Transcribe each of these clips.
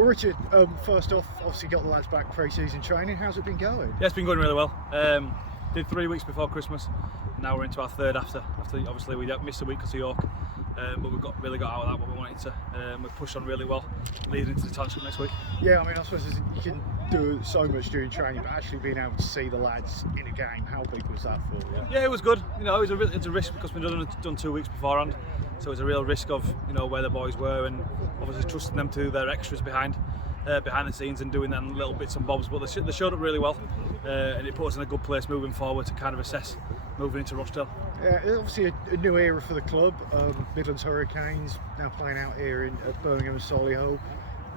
Well, Richard, first off, obviously got the lads back pre-season training. How's it been going? Yeah, it's been going really well. Did 3 weeks before Christmas. Now we're into our third after obviously we missed a week because of York, but we've really got out of that what we wanted to. We've pushed on really well, leading into the talent show next week. Yeah, I mean, I suppose you can do so much during training, but actually being able to see the lads in a game, how big was that for you? Yeah, it was good. You know, it's a risk because we've done 2 weeks beforehand, so it's a real risk of where the boys were and obviously trusting them to do their extras behind the scenes and doing them little bits and bobs. But they showed up really well, and it put us in a good place moving forward to kind of assess moving into Rochdale. Yeah, obviously a new era for the club. Midlands Hurricanes now playing out here at Birmingham and Solihull.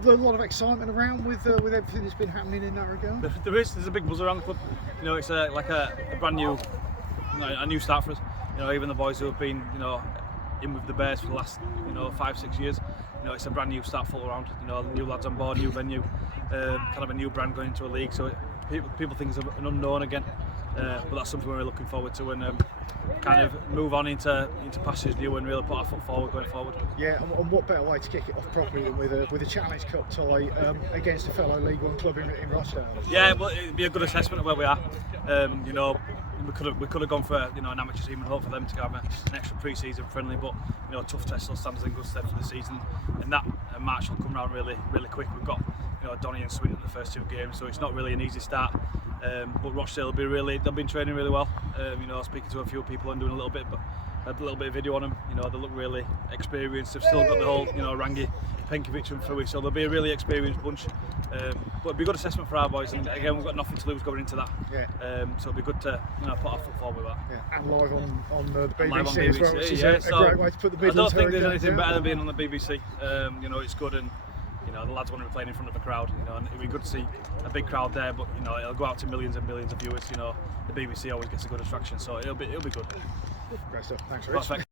There's a lot of excitement around with everything that's been happening in that regard. There's a big buzz around the club. You know, it's like a brand new, a new start for us. You know, even the boys who have been in with the Bears for the last 5-6 years. You know, it's a brand new start full around. You know, new lads on board, new venue, kind of a new brand going into a league. So people think it's an unknown again, but that's something we're looking forward to and kind of move on into pastures new and really put our foot forward going forward. Yeah, and what better way to kick it off properly than with a Challenge Cup tie against a fellow League One club in Rochdale? Yeah, well, it'd be a good assessment of where we are. You know, we could have gone for an amateur team and hope for them to have an extra pre-season friendly, but tough test still stands in good stead for the season, and March will come around really quick. We've got Donny and Swinton in the first 2 games, so it's not really an easy start. But Rochdale they've been training really well. Speaking to a few people and doing a little bit of video on them. They look really experienced. They've still got the whole Rangi, Penkovic and Fui, so they'll be a really experienced bunch. But it'll be a good assessment for our boys, and again we've got nothing to lose going into that. Yeah. So it'll be good to put our foot forward with that. Yeah. And live on the BBC, live on BBC as well, which is a great way to put the Midlands. I don't think there's Hurricanes anything down. better than being on the BBC. It's good, and the lads want to be playing in front of a crowd. And it'd be good to see a big crowd there, but it'll go out to millions and millions of viewers. The BBC always gets a good attraction, so it'll be good. Great stuff. Thanks, Rich. Perfect.